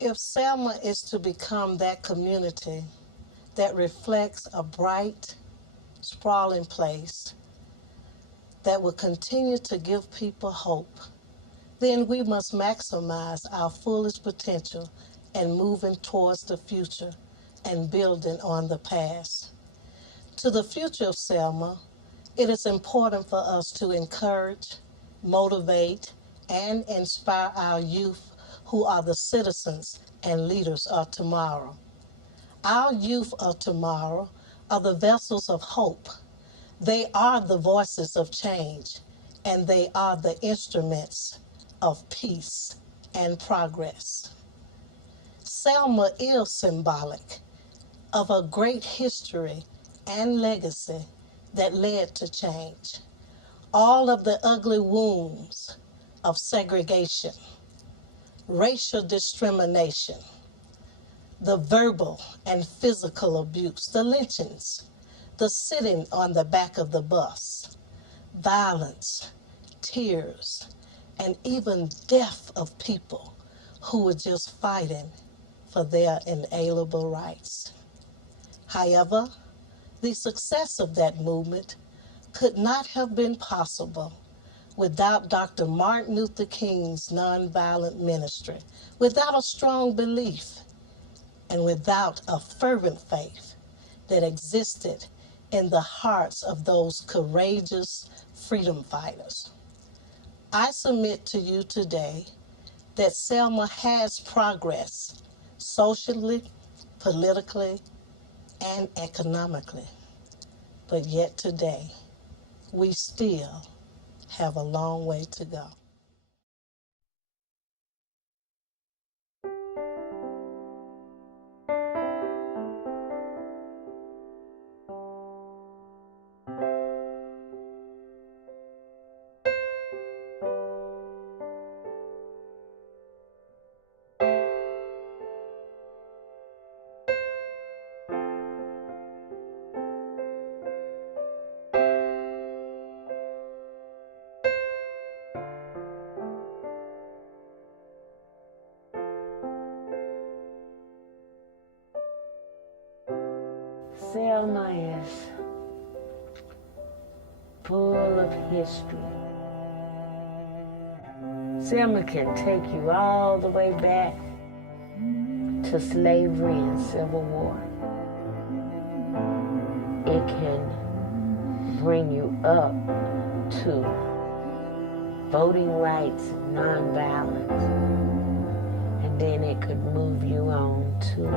If Selma is to become that community that reflects a bright, sprawling place that will continue to give people hope, then we must maximize our fullest potential and moving towards the future and building on the past. To the future of Selma, it is important for us to encourage, motivate, and inspire our youth who are the citizens and leaders of tomorrow. Our youth of tomorrow are the vessels of hope. They are the voices of change, and they are the instruments of peace and progress. Selma is symbolic of a great history and legacy that led to change. All of the ugly wounds of segregation, racial discrimination, the verbal and physical abuse, the lynchings, the sitting on the back of the bus, violence, tears, and even death of people who were just fighting for their inalienable rights. However, the success of that movement could not have been possible without Dr. Martin Luther King's nonviolent ministry, without a strong belief, and without a fervent faith that existed in the hearts of those courageous freedom fighters. I submit to you today that Selma has progressed socially, politically, and economically. But yet today, we still have a long way to go. Selma is full of history. Selma can take you all the way back to slavery and Civil War. It can bring you up to voting rights, nonviolence, and then it could move you on to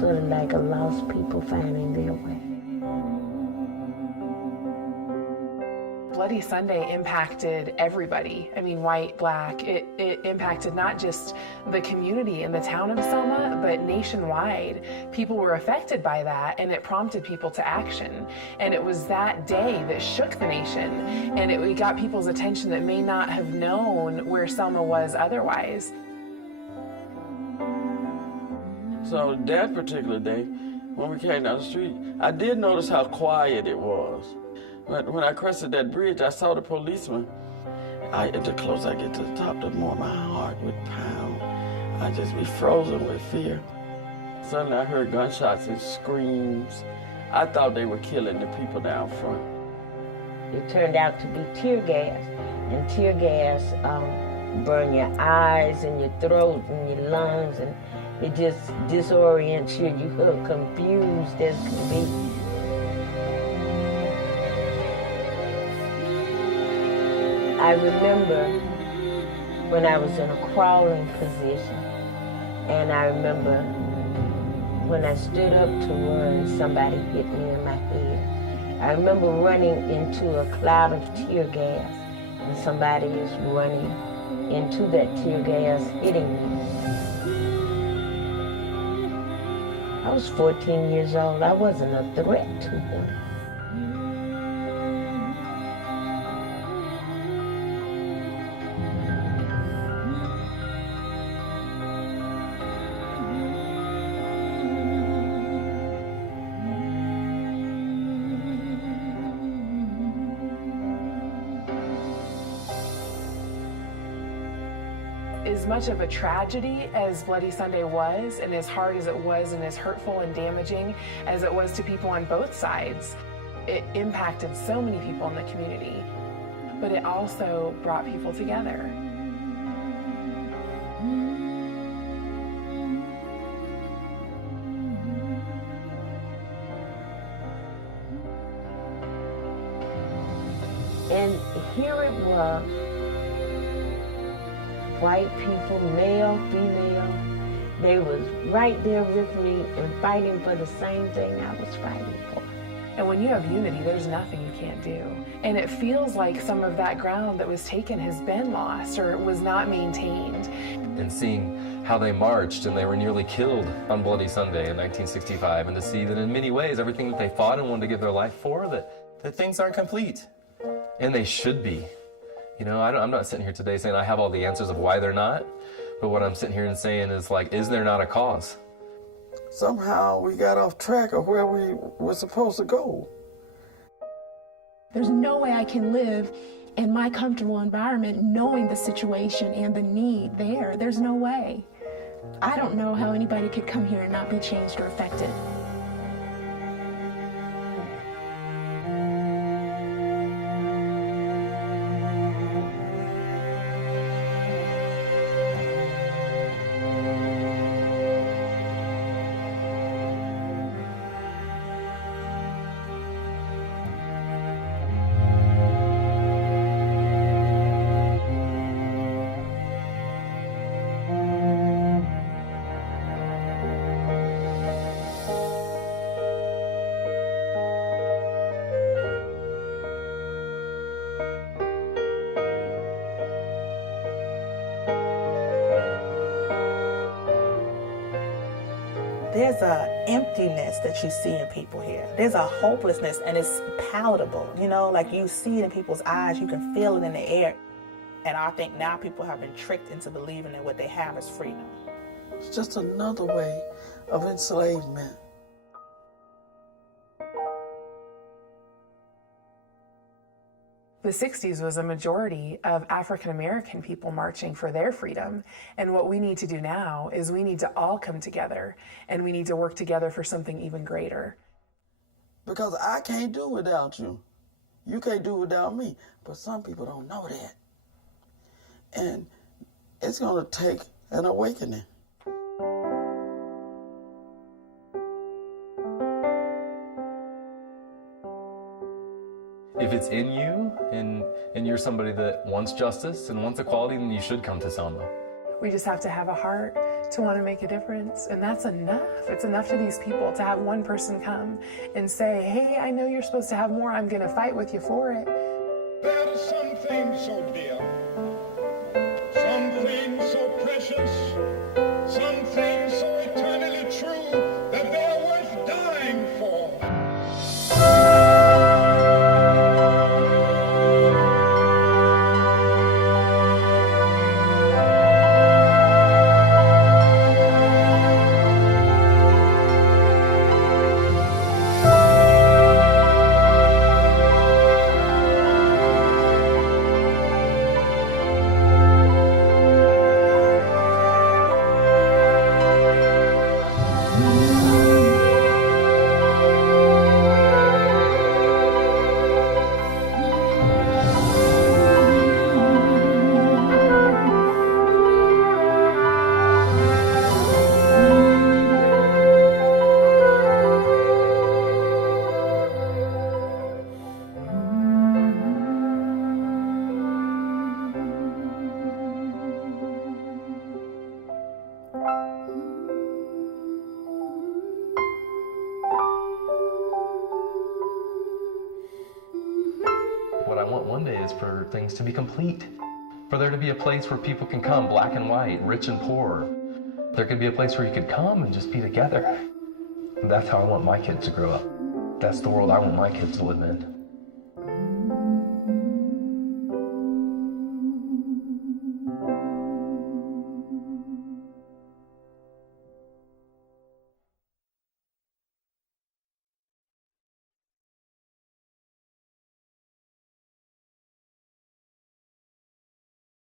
sort of like a lost people finding their way. Bloody Sunday impacted everybody. I mean, white, black. It impacted not just the community in the town of Selma, but nationwide. People were affected by that, and it prompted people to action. And it was that day that shook the nation, and it got people's attention that may not have known where Selma was otherwise. So that particular day, when we came down the street, I did notice how quiet it was. But when I crested that bridge, I saw the policeman. The closer I get to the top, the more my heart would pound. I'd just be frozen with fear. Suddenly I heard gunshots and screams. I thought they were killing the people down front. It turned out to be tear gas, and tear gas burn your eyes and your throat and your lungs, and it just disorients you. You're confused as can be. I remember when I was in a crawling position, and I remember when I stood up to run, somebody hit me in my head. I remember running into a cloud of tear gas, and somebody is running into that tear gas, hitting me. I was 14 years old. I wasn't a threat to them. as much of a tragedy as Bloody Sunday was, and as hard as it was, and as hurtful and damaging as it was to people on both sides, it impacted so many people in the community, but it also brought people together. And here it was, white people, male, female, they was right there with me and fighting for the same thing I was fighting for. And when you have unity, there's nothing you can't do. And it feels like some of that ground that was taken has been lost or was not maintained. And seeing how they marched and they were nearly killed on Bloody Sunday in 1965, and to see that in many ways everything that they fought and wanted to give their life for, that things aren't complete. And they should be. You know, I'm not sitting here today saying I have all the answers of why they're not, but what I'm sitting here and saying is, like, is there not a cause? Somehow we got off track of where we were supposed to go. There's no way I can live in my comfortable environment knowing the situation and the need there. There's no way. I don't know how anybody could come here and not be changed or affected. There's an emptiness that you see in people here. There's a hopelessness, and it's palatable. You know, like you see it in people's eyes, you can feel it in the air. And I think now people have been tricked into believing that what they have is freedom. It's just another way of enslavement. The 60s was a majority of African American people marching for their freedom. And what we need to do now is we need to all come together, and we need to work together for something even greater. Because I can't do without you. You can't do without me. But some people don't know that. And it's going to take an awakening. If it's in you and you're somebody that wants justice and wants equality, then you should come to Selma. We just have to have a heart to want to make a difference, and that's enough. It's enough to these people to have one person come and say, hey, I know you're supposed to have more. I'm going to fight with you for it. There are some things so dear, some things so precious, some things so eternally true that they're worth dying for. What I want one day is for things to be complete. For there to be a place where people can come, black and white, rich and poor. There could be a place where you could come and just be together. And that's how I want my kids to grow up. That's the world I want my kids to live in.